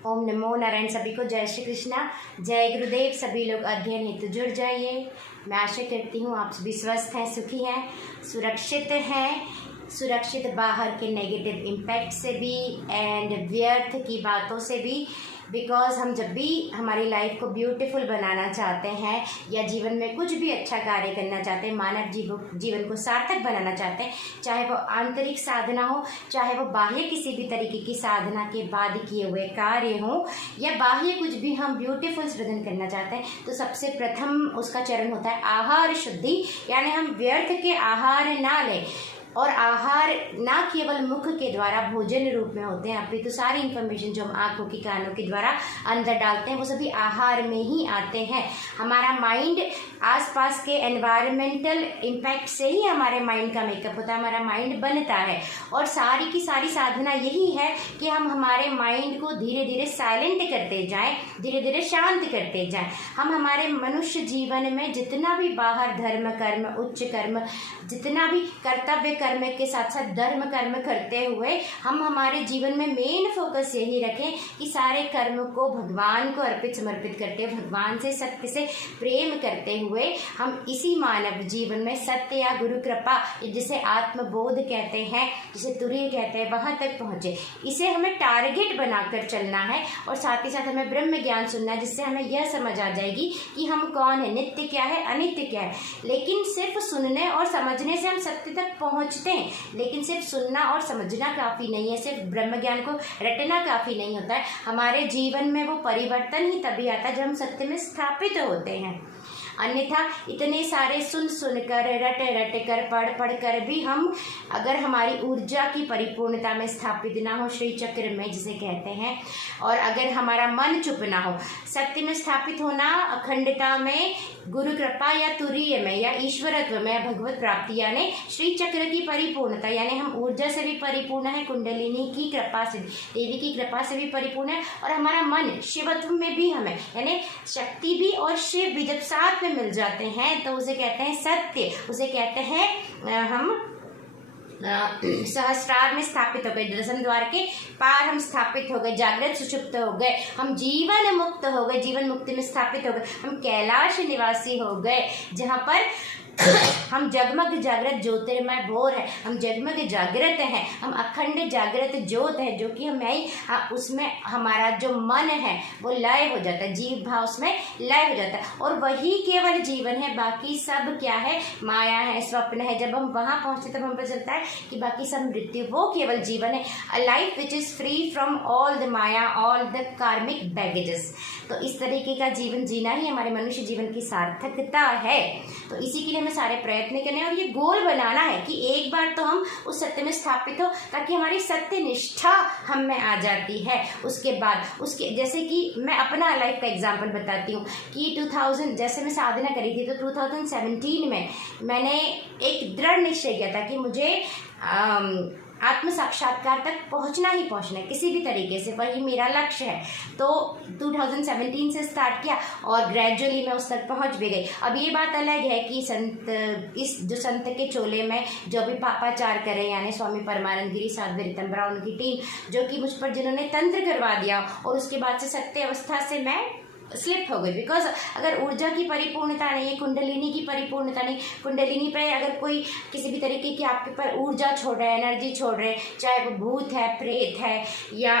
ओम नमो नारायण। सभी को जय श्री कृष्णा, जय गुरुदेव। सभी लोग अध्ययन हेतु जुड़ जाइए। मैं आशा करती हूँ आप सभी स्वस्थ हैं, सुखी हैं, सुरक्षित हैं, सुरक्षित बाहर के नेगेटिव इम्पैक्ट से भी एंड व्यर्थ की बातों से भी। बिकॉज हम जब भी हमारी लाइफ को ब्यूटीफुल बनाना चाहते हैं या जीवन में कुछ भी अच्छा कार्य करना चाहते हैं, मानव जीवन को सार्थक बनाना चाहते हैं, चाहे वो आंतरिक साधना हो, चाहे वो बाह्य किसी भी तरीके की साधना के बाद किए हुए कार्य हो, या बाह्य कुछ भी हम ब्यूटीफुल सृजन करना चाहते हैं, तो सबसे प्रथम उसका चरण होता है आहार शुद्धि। यानी हम व्यर्थ के आहार ना लें, और आहार ना केवल मुख के द्वारा भोजन रूप में होते हैं, अपितु तो सारी इन्फॉर्मेशन जो हम आंखों की कानों के द्वारा अंदर डालते हैं वो सभी आहार में ही आते हैं। हमारा माइंड आसपास के एनवायरमेंटल इम्पैक्ट से ही हमारे माइंड का मेकअप होता है, हमारा माइंड बनता है। और सारी की सारी साधना यही है कि हम हमारे माइंड को धीरे धीरे साइलेंट करते जाएं, धीरे धीरे शांत करते जाएं। हम हमारे मनुष्य जीवन में जितना भी बाहर धर्म कर्म, उच्च कर्म, जितना भी कर्तव्य कर्म के साथ साथ धर्म कर्म करते हुए हम हमारे जीवन में मेन फोकस यही रखें कि सारे कर्म को भगवान को अर्पित समर्पित करते हुए, भगवान से सत्य से प्रेम करते हुए हम इसी मानव जीवन में सत्य या गुरु कृपा, जिसे आत्मबोध कहते हैं, जिसे तुरीय कहते हैं, वहां तक पहुंचे। इसे हमें टारगेट बनाकर चलना है और साथ ही साथ हमें ब्रह्म ज्ञान सुनना है, जिससे हमें यह समझ आ जाएगी कि हम कौन है, नित्य क्या है, अनित्य क्या है। लेकिन सिर्फ सुनने और समझने से हम सत्य तक पहुंचते हैं, लेकिन सिर्फ सुनना और समझना काफी नहीं है, सिर्फ ब्रह्म ज्ञान को रटना काफी नहीं होता है। हमारे जीवन में वो परिवर्तन ही तभी आता है जब हम सत्य में स्थापित होते हैं। अन्यथा इतने सारे सुन कर, रट कर, पढ़ कर भी हम अगर हमारी ऊर्जा की परिपूर्णता में स्थापित ना हो, श्री चक्र में जिसे कहते हैं, और अगर हमारा मन चुप ना हो, सत्य में स्थापित होना, अखंडता में, गुरु कृपा या तुरीय में या ईश्वरत्व में या भगवत प्राप्ति यानी श्री चक्र की परिपूर्णता, यानी हम ऊर्जा से भी परिपूर्ण है, कुंडलिनी की कृपा से, देवी की कृपा से भी परिपूर्ण है, और हमारा मन शिवत्व में भी हमें, यानी शक्ति भी और शिव भी जब साथ में मिल जाते हैं तो उसे कहते हैं सत्य, उसे कहते हैं हम सहस्त्रार में स्थापित हो गए, दर्शन द्वार के पार हम स्थापित हो गए, जागृत सुषुप्त हो गए, हम जीवन मुक्त हो गए, जीवन मुक्ति में स्थापित हो गए, हम कैलाश निवासी हो गए, जहाँ पर हम जगमग जागृत ज्योतिर्मय भोर है, हम जगमग जागृत हैं, हम अखंड जागृत ज्योत है, जो कि हमें उसमें हमारा जो मन है वो लय हो जाता है, जीव भाव उसमें लय हो जाता है, और वही केवल जीवन है, बाकी सब क्या है, माया है, स्वप्न है। जब हम वहां पहुंचते तब हमें पता चलता है कि बाकी सब मृत्यु, वो केवल जीवन है, a life which is free from all the Maya, all the कार्मिक बैगेजेस। तो इस तरीके का जीवन जीना ही हमारे मनुष्य जीवन की सार्थकता है। तो इसी के लिए हमें सारे प्रयत्न करने और ये गोल बनाना है कि एक बार तो हम उस सत्य में स्थापित हो, ताकि हमारी सत्य निष्ठा हम में आ जाती है। उसके बाद उसके जैसे कि मैं अपना लाइफ का एग्जांपल बताती हूँ कि 2000 जैसे मैं साधना करी थी, तो 2017 में मैंने एक दृढ़ निश्चय किया था कि मुझे आत्म साक्षात्कार तक पहुंचना ही पहुंचना है, किसी भी तरीके से, वही मेरा लक्ष्य है। तो 2017 से स्टार्ट किया और ग्रेजुअली मैं उस तक पहुंच भी गई। अब ये बात अलग है कि संत के चोले में जो भी पापाचार करे, यानी स्वामी परमानंद गिरी, साध्वी रीतम्बरा, उनकी टीम, जो कि मुझ पर जिन्होंने तंत्र करवा दिया, और उसके बाद से सत्य अवस्था से मैं स्लिप हो गई। बिकॉज अगर ऊर्जा की परिपूर्णता नहीं है, कुंडलिनी की परिपूर्णता नहीं, कुंडलिनी पे अगर कोई किसी भी तरीके की आपके पर ऊर्जा छोड़ रहे हैं, एनर्जी छोड़ रहे हैं, चाहे वो भूत है, प्रेत है, या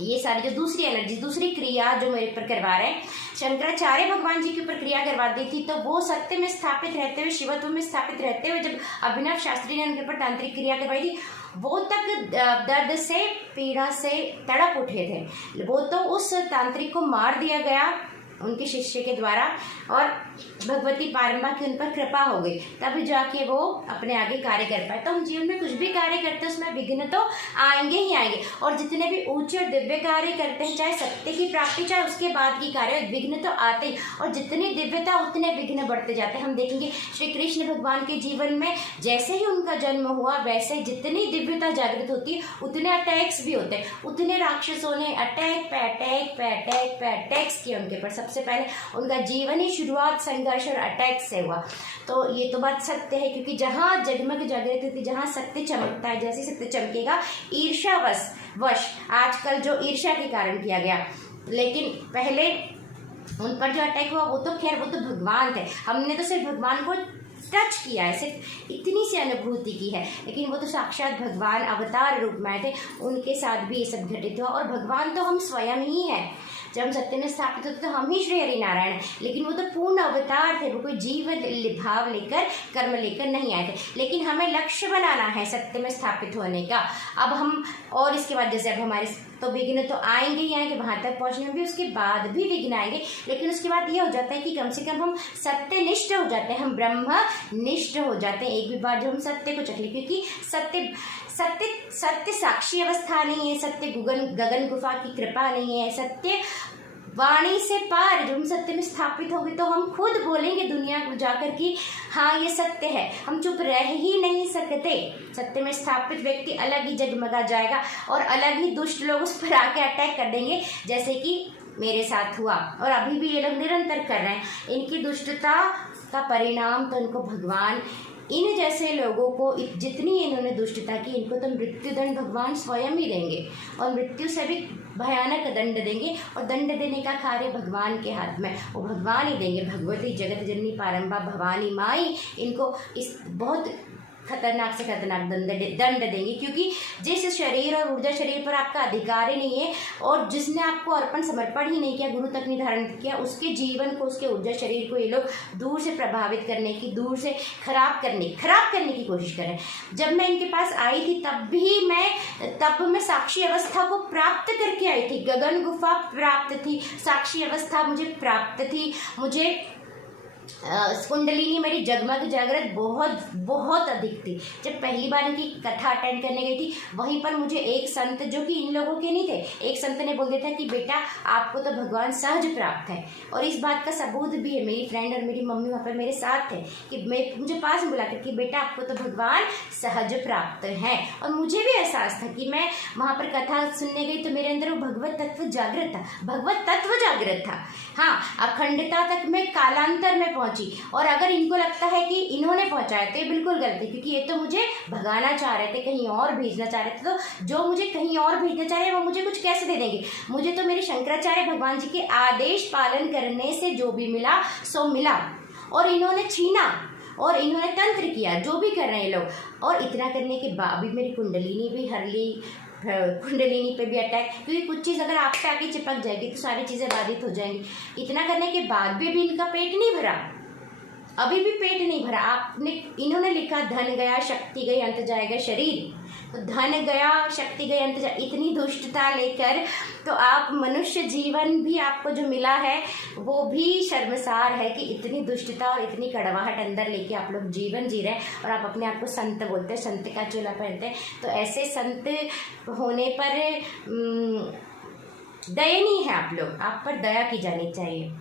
ये सारी जो दूसरी एनर्जी, दूसरी क्रिया जो मेरे पर करवा रहे हैं, शंकराचार्य भगवान जी के ऊपर क्रिया करवा दी थी, तो वो सत्य में स्थापित रहते हुए, शिवत्व में स्थापित रहते हुए, जब अभिनव शास्त्री ने उनके ऊपर तांत्रिक क्रिया करवाई थी, वो तक दर्द से, पीड़ा से तड़प उठे थे। वो तो उस तांत्रिक को मार दिया गया उनके शिष्य के द्वारा, और भगवती पारमा की उन पर कृपा हो गई, तब जाके वो अपने आगे कार्य कर पाए। तो हम जीवन में कुछ भी कार्य करते हैं उसमें विघ्न तो आएंगे ही आएंगे, और जितने भी ऊंचे और दिव्य कार्य करते हैं, चाहे सत्य की प्राप्ति, चाहे उसके बाद की कार्य, विघ्न तो आते ही, और जितनी दिव्यता उतने विघ्न बढ़ते जाते हैं। हम देखेंगे श्री कृष्ण भगवान के जीवन में जैसे ही उनका जन्म हुआ, वैसे जितनी दिव्यता जागृत होती है, उतने अटैक्स भी होते हैं, उतने राक्षसों ने अटैक पे अटैक पे अटैक पे अटैक्स किए उनके ऊपर। सबसे पहले उनका जीवन ही शुरुआत संघर्ष और अटैक से हुआ। तो ये तो बात सत्य है, क्योंकि जहाँ जगमग जागृत होती, जहाँ सत्य चमकता है, जैसे सत्य चमकेगा, ईर्ष्यावश वश आजकल जो ईर्ष्या के कारण किया गया, लेकिन पहले उन पर जो अटैक हुआ वो तो खैर वो तो भगवान थे, हमने तो सिर्फ भगवान को टच किया है, सिर्फ इतनी सी अनुभूति की है, लेकिन वो तो साक्षात भगवान अवतार रूप में आए थे, उनके साथ भी ये सब घटित हुआ। और भगवान तो हम स्वयं ही हैं। जब हम सत्य में स्थापित होते तो हम ही श्री हरि नारायण हैं, लेकिन वो तो पूर्ण अवतार थे, वो कोई जीव भाव लेकर कर्म लेकर नहीं आए थे। लेकिन हमें लक्ष्य बनाना है सत्य में स्थापित होने का। अब हम और इसके बाद जैसे अब हमारे तो विघ्न तो आएंगे ही आएंगे, वहां तक पहुंचने में भी उसके बाद भी विघ्न आएंगे, लेकिन उसके बाद ये हो जाता है कि कम से कम हम सत्यनिष्ठ हो जाते हैं, हम ब्रह्म निष्ठ हो जाते हैं एक भी बार जब हम सत्य को चख लें। क्योंकि सत्य सत्य सत्य साक्षी अवस्था नहीं है, सत्य गगन गुफा की कृपा नहीं है, सत्य वाणी से पार। जब हम सत्य में स्थापित होंगे तो हम खुद बोलेंगे दुनिया को जाकर कि हाँ ये सत्य है, हम चुप रह ही नहीं सकते। सत्य में स्थापित व्यक्ति अलग ही जगमगा जाएगा और अलग ही दुष्ट लोग उस पर आके अटैक कर देंगे, जैसे कि मेरे साथ हुआ और अभी भी ये लोग निरंतर कर रहे हैं। इनकी दुष्टता का परिणाम तो इनको भगवान इन जैसे लोगों को जितनी इन्होंने दुष्टता की, इनको तो मृत्युदंड भगवान स्वयं ही देंगे और मृत्यु से भी भयानक दंड देंगे। और दंड देने का कार्य भगवान के हाथ में, वो भगवान ही देंगे। भगवती जगत जननी पारंबा भवानी माई इनको इस बहुत खतरनाक से खतरनाक दंड देंगे, क्योंकि जिस शरीर और ऊर्जा शरीर पर आपका अधिकार ही नहीं है और जिसने आपको अर्पण समर्पण ही नहीं किया, गुरु तक नहीं धारण किया, उसके जीवन को, उसके ऊर्जा शरीर को ये लोग दूर से प्रभावित करने की, दूर से खराब करने की कोशिश करें। जब मैं इनके पास आई थी तब मैं साक्षी अवस्था को प्राप्त करके आई थी, गगन गुफा प्राप्त थी, साक्षी अवस्था मुझे प्राप्त थी, मुझे कुंडलिनी मेरी जगमग जागृत बहुत बहुत अधिक थी। जब पहली बार इनकी कथा अटेंड करने गई थी, वहीं पर मुझे एक संत, जो कि इन लोगों के नहीं थे, एक संत ने बोल दिया था कि बेटा आपको तो भगवान सहज प्राप्त है। और इस बात का सबूत भी है, मेरी फ्रेंड और मेरी मम्मी वहाँ पर मेरे साथ थे कि मुझे पास में बुला कर कि बेटा आपको तो भगवान सहज प्राप्त है। और मुझे भी एहसास था कि मैं वहाँ पर कथा सुनने गई तो मेरे अंदर वो भगवत तत्व जागृत था, भगवत तत्व जागृत था। हाँ, अखंडता तक मैं कालांतर में पहुंची। और अगर इनको लगता है कि इन्होंने पहुंचाया तो ये बिल्कुल गलत है, क्योंकि ये तो मुझे भगाना चाह रहे थे, कहीं और भेजना चाह रहे थे। तो जो मुझे कहीं और भेजना चाह रहे हैं वो मुझे कुछ कैसे दे देंगे? मुझे तो मेरे शंकराचार्य भगवान जी के आदेश पालन करने से जो भी मिला सो मिला, और इन्होंने छीना और इन्होंने तंत्र किया, जो भी कर रहे हैं लोग। और इतना करने के बाद भी मेरी कुंडलिनी भी हर ली, कुंडलिनी पे भी अटैक, क्योंकि कुछ चीज़ अगर आप पे आके चिपक जाएगी तो सारी चीज़ें बाधित हो जाएंगी। इतना करने के बाद भी इनका पेट नहीं भरा, अभी भी पेट नहीं भरा। इन्होंने लिखा धन गया शक्ति गई अंत जाएगा शरीर, तो धन गया शक्ति गई अंत जाए, इतनी दुष्टता लेकर तो आप मनुष्य जीवन भी आपको जो मिला है वो भी शर्मसार है कि इतनी दुष्टता और इतनी कड़वाहट अंदर लेके आप लोग जीवन जी रहे हैं और आप अपने आप को संत बोलते हैं, संत का चोला पहनते हैं। तो ऐसे संत होने पर दयनीय है आप लोग, आप पर दया की जानी चाहिए।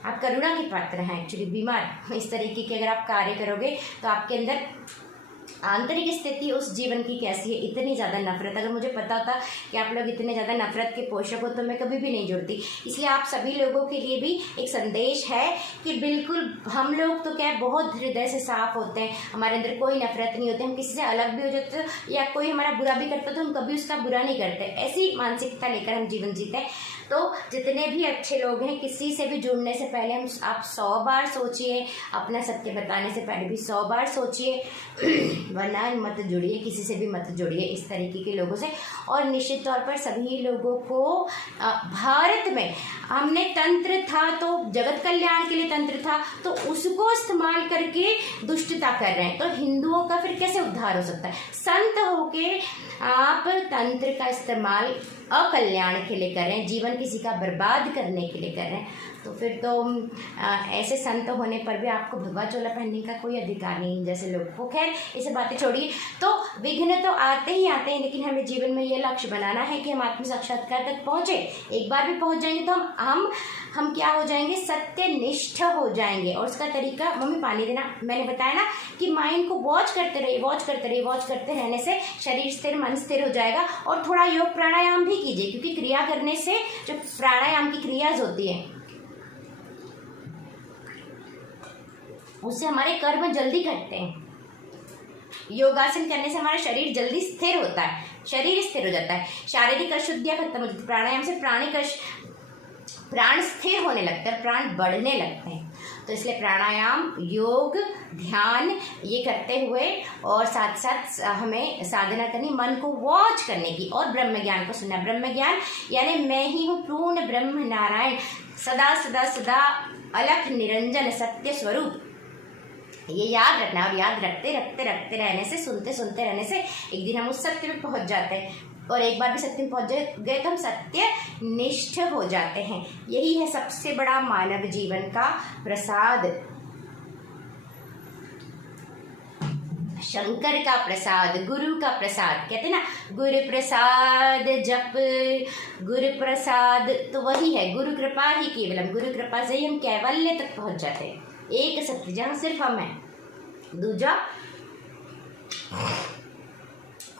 आप करुणा के पात्र हैं एक्चुअली। बीमार इस तरीके के अगर आप कार्य करोगे तो आपके अंदर आंतरिक स्थिति उस जीवन की कैसी है, इतनी ज़्यादा नफरत। अगर मुझे पता होता कि आप लोग इतने ज़्यादा नफरत के पोषक हो तो मैं कभी भी नहीं जुड़ती। इसलिए आप सभी लोगों के लिए भी एक संदेश है कि बिल्कुल हम लोग तो क्या बहुत हृदय से साफ होते हैं, हमारे अंदर कोई नफरत नहीं होती, हम किसी से अलग भी हो जाते या कोई हमारा बुरा भी करता तो हम कभी उसका बुरा नहीं करते। ऐसी मानसिकता लेकर हम जीवन जीते हैं। तो जितने भी अच्छे लोग हैं, किसी से भी जुड़ने से पहले आप 100 बार सोचिए, अपना सत्य बताने से पहले भी 100 बार सोचिए, वरना मत जुड़िए, किसी से भी मत जुड़िए इस तरीके के लोगों से। और निश्चित तौर पर सभी लोगों को भारत में हमने तंत्र था तो जगत कल्याण के लिए तंत्र था, तो उसको इस्तेमाल करके दुष्टता कर रहे हैं, तो हिंदुओं का फिर कैसे उद्धार हो सकता है? संत होके आप तंत्र का इस्तेमाल अकल्याण के लिए कर रहे हैं, जीवन किसी का बर्बाद करने के लिए कर रहे हैं, तो फिर तो ऐसे संत होने पर भी आपको भगवा चोला पहनने का कोई अधिकार नहीं जैसे लोग को। खैर ये सब बातें छोड़िए। तो विघ्न तो आते ही आते हैं, लेकिन हमें जीवन में ये लक्ष्य बनाना है कि हम आत्म साक्षात्कार तक पहुँचे। एक बार भी पहुँच जाएंगे तो हम क्या हो जाएंगे? सत्यनिष्ठ हो जाएंगे। और उसका तरीका, मम्मी पानी देना, मैंने बताया ना कि माइंड को वॉच करते रहिए, वॉच करते रहने से शरीर स्थिर, मन स्थिर हो जाएगा। और थोड़ा योग प्राणायाम भी कीजिए, क्योंकि क्रिया करने से जो प्राणायाम की क्रियाज होती है उससे हमारे कर्म जल्दी घटते हैं। योगासन करने से हमारा शरीर जल्दी स्थिर होता है, शरीर स्थिर हो जाता है, शारीरिक अशुद्धियाँ खत्म हो जाती है। प्राणायाम से प्राण स्थिर होने लगता है, प्राण बढ़ने लगते हैं। तो इसलिए प्राणायाम, योग, ध्यान ये करते हुए और साथ साथ हमें साधना करनी, मन को वॉच करने की और ब्रह्म ज्ञान को सुनना। ब्रह्म ज्ञान यानी मैं ही हूँ पूर्ण ब्रह्म नारायण, सदा सदा सदा अलख निरंजन सत्य स्वरूप। ये याद रखना, और याद रखते रखते रखते रहने से, सुनते सुनते रहने से एक दिन हम उस सत्य में पहुंच जाते हैं। और एक बार भी सत्य में पहुंच गए तो हम सत्य निष्ठ हो जाते हैं। यही है सबसे बड़ा मानव जीवन का प्रसाद, शंकर का प्रसाद, गुरु का प्रसाद। कहते हैं ना, गुरु प्रसाद जप, गुरु प्रसाद तो वही है, गुरु कृपा ही केवलम। गुरु कृपा से ही हम कैवल्य तक पहुंच जाते हैं। एक सत्य जहाँ सिर्फ हम हैं, दूजा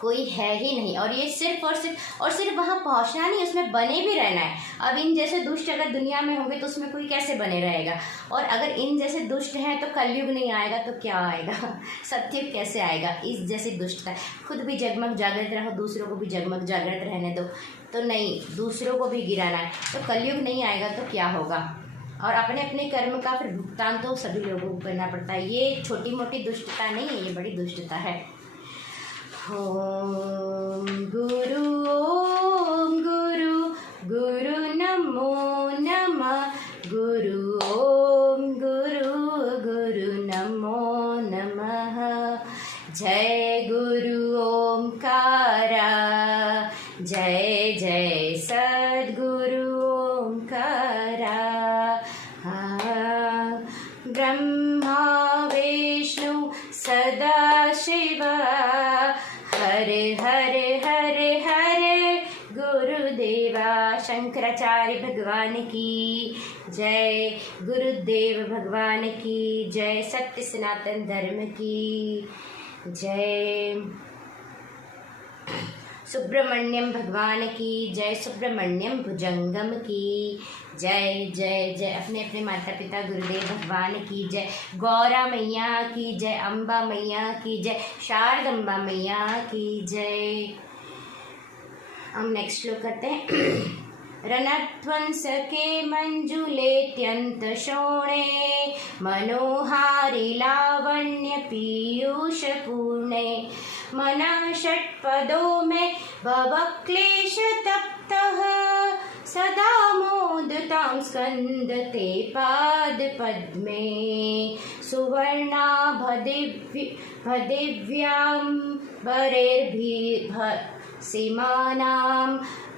कोई है ही नहीं। और ये सिर्फ और सिर्फ वहाँ पहुँचना नहीं, उसमें बने भी रहना है। अब इन जैसे दुष्ट अगर दुनिया में होंगे तो उसमें कोई कैसे बने रहेगा, और अगर इन जैसे दुष्ट हैं तो कलयुग नहीं आएगा तो क्या आएगा, सत्युग कैसे आएगा। इस जैसी दुष्टता, खुद भी जगमग जागृत रहो, दूसरों को भी जगमग जागृत रहने दो, तो नहीं, दूसरों को भी गिराना है, तो कलयुग नहीं आएगा तो क्या होगा। और अपने अपने कर्म का फिर भुगतान तो सभी लोगों को करना पड़ता है। ये छोटी मोटी दुष्टता नहीं है, ये बड़ी दुष्टता है। ओम गुरु गुरु नमो नमः, गुरु ओम गुरु नमो नमः। जय गुरु ओंकारा, जय जय सद्गुरु ओंकारा। ब्रह्मा विष्णु सदा शिव, हरे हरे हरे हरे गुरुदेवा। शंकराचार्य भगवान की जय, गुरुदेव भगवान की जय, सत्य सनातन धर्म की जय, सुब्रमण्यम भगवान की जय, सुब्रमण्यम भुजंगम की जय जय जय। अपने अपने माता पिता गुरुदेव भगवान की जय, गौरा मैया की जय, अम्बा मैया की जय, शारदम्बा मैया की जय। हम नेक्स्ट श्लोक करते हैं। रणध्वंस के मंजुलेत्यंत शोणे, मनोहारी लावण्य पीयूष पूर्णे। मना षट्पदों में भव क्लेश तप्तः, सदा मोदतां स्कन्दते पाद पद्मे। सुवर्णाभदिव्यां सीमानां,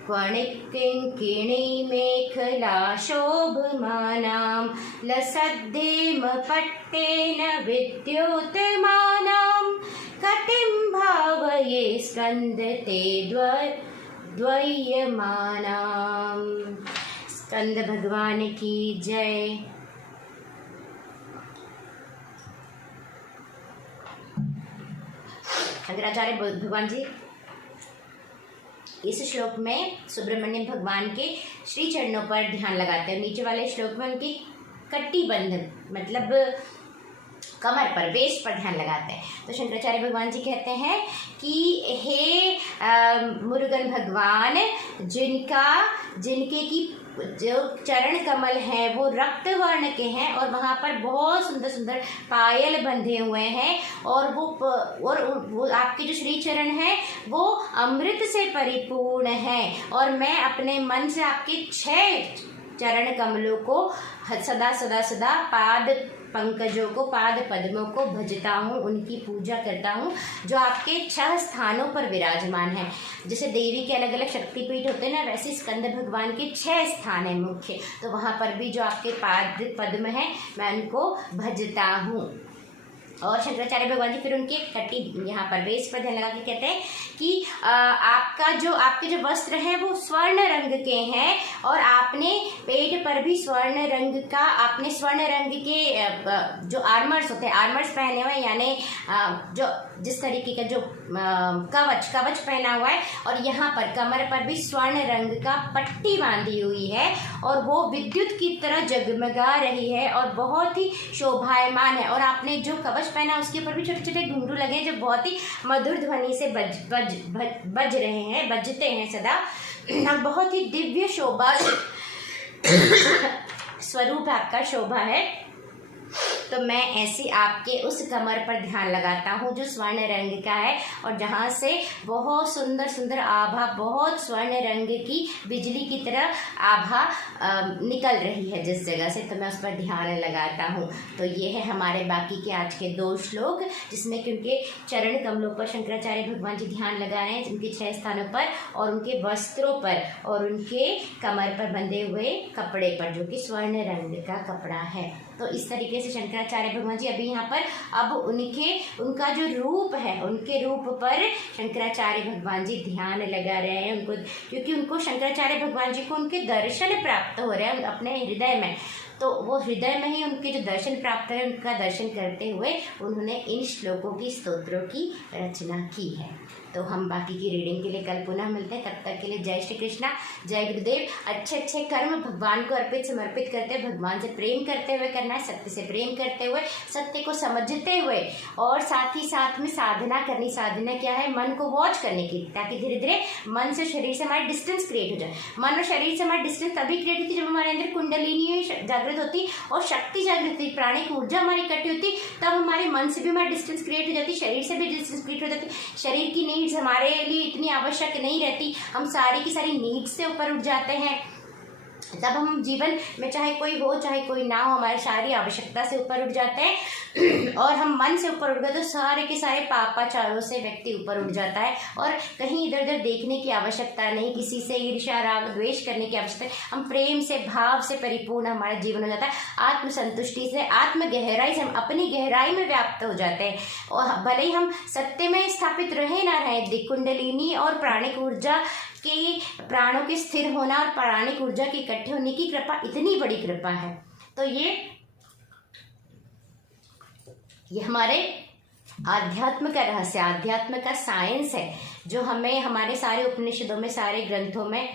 क्वणिकिङ्किणी मेखला शोभमानां। लसद्धेम पट्टेन विद्योतमानां, कटिं भावये स्कन्दते द्वयमानां। स्कंद भगवान की जय। शंकराचार्य भगवान जी इस श्लोक में सुब्रमण्यम भगवान के श्री चरणों पर ध्यान लगाते हैं। नीचे वाले श्लोक में उनकी कट्टी बंधन मतलब कमर पर, वेस्ट पर ध्यान लगाते हैं। तो शंकराचार्य भगवान जी कहते हैं कि हे मुरुगन भगवान, जिनके की जो चरण कमल हैं वो रक्त वर्ण के हैं और वहाँ पर बहुत सुंदर सुंदर पायल बंधे हुए हैं, और वो आपके जो श्री चरण हैं वो अमृत से परिपूर्ण हैं। और मैं अपने मन से आपके 6 चरण कमलों को सदा सदा सदा पाद पंकजों को, पाद पद्मों को भजता हूँ, उनकी पूजा करता हूँ, जो आपके 6 स्थानों पर विराजमान हैं। जैसे देवी के अलग अलग शक्तिपीठ होते हैं ना, वैसे स्कंद भगवान के 6 स्थान हैं मुख्य, तो वहाँ पर भी जो आपके पाद पद्म हैं मैं उनको भजता हूँ। और शंकराचार्य भगवान जी फिर उनके कटी यहाँ पर बेस पर ध्यान लगा के कहते हैं कि आपके जो वस्त्र हैं वो स्वर्ण रंग के हैं, और आपने पेट पर भी स्वर्ण रंग का, आपने स्वर्ण रंग के जो आर्मर्स होते हैं, आर्मर्स पहने हुए, यानी जो जिस तरीके का जो कवच पहना हुआ है, और यहाँ पर कमर पर भी स्वर्ण रंग का पट्टी बांधी हुई है, और वो विद्युत की तरह जगमगा रही है और बहुत ही शोभायमान है। और आपने जो कवच पहना, उसके ऊपर भी छोटे छोटे घुंघरू लगे हैं जो बहुत ही मधुर ध्वनि से बज रहे हैं, बजते हैं सदा। बहुत ही दिव्य शोभा स्वरूप आपका शोभा है। तो मैं ऐसी आपके उस कमर पर ध्यान लगाता हूँ जो स्वर्ण रंग का है और जहाँ से बहुत सुंदर सुंदर आभा, बहुत स्वर्ण रंग की बिजली की तरह आभा निकल रही है जिस जगह से, तो मैं उस पर ध्यान लगाता हूँ। तो ये है हमारे बाकी के आज के 2 श्लोक, जिसमें कि उनके चरण कमलों पर शंकराचार्य भगवान जी ध्यान लगा रहे हैं, उनके 6 स्थानों पर और उनके वस्त्रों पर और उनके कमर पर बंधे हुए कपड़े पर जो कि स्वर्ण रंग का कपड़ा है। तो इस तरीके से शंकराचार्य भगवान जी अभी यहाँ पर अब उनका जो रूप है, उनके रूप पर शंकराचार्य भगवान जी ध्यान लगा रहे हैं उनको, क्योंकि उनको शंकराचार्य भगवान जी को उनके दर्शन प्राप्त हो रहे हैं अपने हृदय में। तो वो हृदय में ही उनके जो दर्शन प्राप्त है, उनका दर्शन करते हुए उन्होंने इन श्लोकों की, स्तोत्रों की रचना की है। तो हम बाकी की रीडिंग के लिए कल पुनः मिलते हैं। तब तक के लिए जय श्री कृष्णा, जय गुरुदेव। अच्छे अच्छे कर्म भगवान को अर्पित समर्पित करते हुए, भगवान से प्रेम करते हुए करना है, सत्य से प्रेम करते हुए, सत्य को समझते हुए, और साथ ही साथ में साधना करनी। साधना क्या है? मन को वॉच करने की, ताकि धीरे धीरे मन से शरीर से हमारी डिस्टेंस क्रिएट हो जाए। मन और शरीर से हमारी डिस्टेंस तभी क्रिएट होती है जब हमारे अंदर कुंडलिनी जागृत होती और शक्ति जागृत होती, प्राणिक ऊर्जा हमारी इकट्ठी होती, तब हमारे मन से भी हमारी डिस्टेंस क्रिएट हो जाती, शरीर से भी डिस्टेंस क्रिएट हो जाती। शरीर की नीड्स हमारे लिए इतनी आवश्यक नहीं रहती, हम सारी की सारी नीड्स से ऊपर उठ जाते हैं। जब हम जीवन में चाहे कोई हो चाहे कोई ना हो, हमारी सारी आवश्यकता से ऊपर उठ जाते हैं और हम मन से ऊपर उठ गए तो सारे के सारे पापाचारों से व्यक्ति ऊपर उठ जाता है और कहीं इधर उधर देखने की आवश्यकता नहीं, किसी से ईर्ष्या राग द्वेष करने की आवश्यकता नहीं। हम प्रेम से, भाव से परिपूर्ण हमारा जीवन हो जाता है। आत्मसंतुष्टि से, आत्म गहराई से हम अपनी गहराई में व्याप्त हो जाते हैं और भले ही हम सत्य में स्थापित रहे ना रहे, कुंडलिनी और प्राणिक ऊर्जा कि प्राणों के स्थिर होना और प्राणिक ऊर्जा के इकट्ठे होने की कृपा इतनी बड़ी कृपा है। तो ये हमारे आध्यात्म का रहस्य, आध्यात्म का साइंस है जो हमें हमारे सारे उपनिषदों में, सारे ग्रंथों में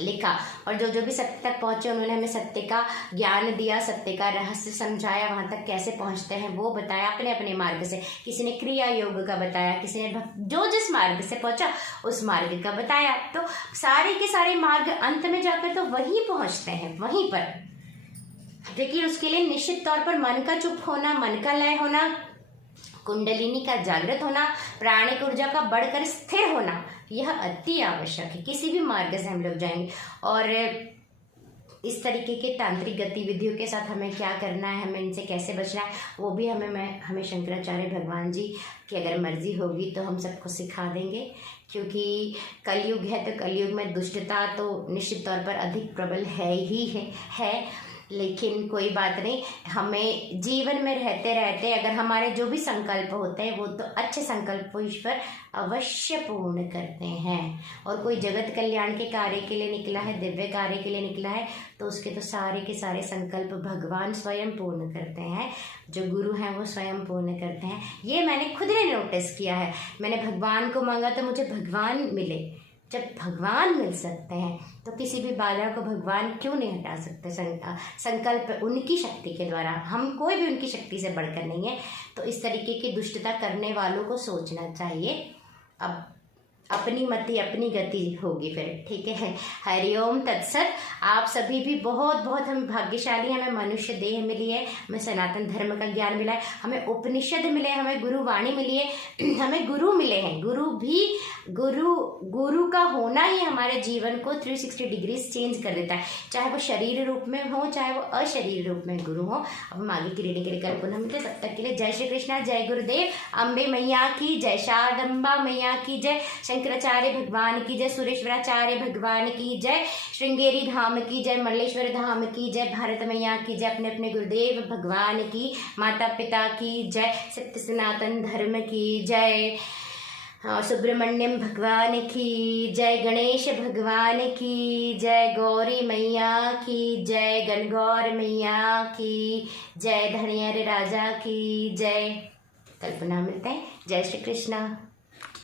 लिखा, और जो भी सत्य तक पहुंचे उन्होंने हमें सत्य का ज्ञान दिया, सत्य का रहस्य समझाया, वहां तक कैसे पहुंचते हैं वो बताया अपने अपने मार्ग से। किसी ने क्रिया योग का बताया, किसी ने जो जिस मार्ग से पहुंचा उस मार्ग का बताया। तो सारे के सारे मार्ग अंत में जाकर तो वहीं पहुंचते हैं, वहीं पर। लेकिन उसके लिए निश्चित तौर पर मन का चुप होना, मन का लय होना, कुंडलिनी का जागृत होना, प्राणिक ऊर्जा का बढ़कर स्थिर होना, यह अति आवश्यक है। किसी भी मार्ग से हम लोग जाएंगे और इस तरीके के तांत्रिक गतिविधियों के साथ हमें क्या करना है, हमें इनसे कैसे बचना है, वो भी हमें शंकराचार्य भगवान जी की अगर मर्जी होगी तो हम सबको सिखा देंगे। क्योंकि कलयुग है तो कलयुग में दुष्टता तो निश्चित तौर पर अधिक प्रबल है ही है। लेकिन कोई बात नहीं, हमें जीवन में रहते रहते अगर हमारे जो भी संकल्प होते हैं वो तो अच्छे संकल्प ईश्वर अवश्य पूर्ण करते हैं। और कोई जगत कल्याण के कार्य के लिए निकला है, दिव्य कार्य के लिए निकला है, तो उसके तो सारे के सारे संकल्प भगवान स्वयं पूर्ण करते हैं। जो गुरु हैं वो स्वयं पूर्ण करते हैं। ये मैंने खुद ने नोटिस किया है। मैंने भगवान को मांगा तो मुझे भगवान मिले। जब भगवान मिल सकते हैं तो किसी भी बाधा को भगवान क्यों नहीं हटा सकते। संकल्प उनकी शक्ति के द्वारा, हम कोई भी उनकी शक्ति से बढ़कर नहीं है। तो इस तरीके की दुष्टता करने वालों को सोचना चाहिए, अब अपनी मति अपनी गति होगी फिर, ठीक है। हरिओम तत्सत। आप सभी भी बहुत बहुत हम भाग्यशाली, हमें मनुष्य देह मिली है, हमें सनातन धर्म का ज्ञान मिला है, हमें उपनिषद मिले, हमें गुरुवाणी मिली है, हमें गुरु मिले हैं। गुरु का होना ही हमारे जीवन को 360 डिग्रीज चेंज कर देता है, चाहे वो शरीर रूप में हो चाहे वो अशरीर रूप में गुरु हो। अब हम आगे की रीडिंग के लिए कल पुनः मिलते, तब तक के लिए जय श्री कृष्णा, जय गुरुदेव। अम्बे मैया की जय, शारदम्बा मैया की जय, शंकराचार्य भगवान की जय, सुरेश्वराचार्य भगवान की जय, श्रृंगेरी धाम की जय, मल्लेश्वर धाम की जय, भारत मैया की जय, अपने अपने गुरुदेव भगवान की, माता पिता की जय, सत्य सनातन धर्म की जय, सुब्रमण्यम भगवान की जय, गणेश भगवान की जय, गौरी मैया की जय, गणगौर मैया की जय, धनियर राजा की जय। कल पुनः मिलते हैं। जय श्री कृष्णा।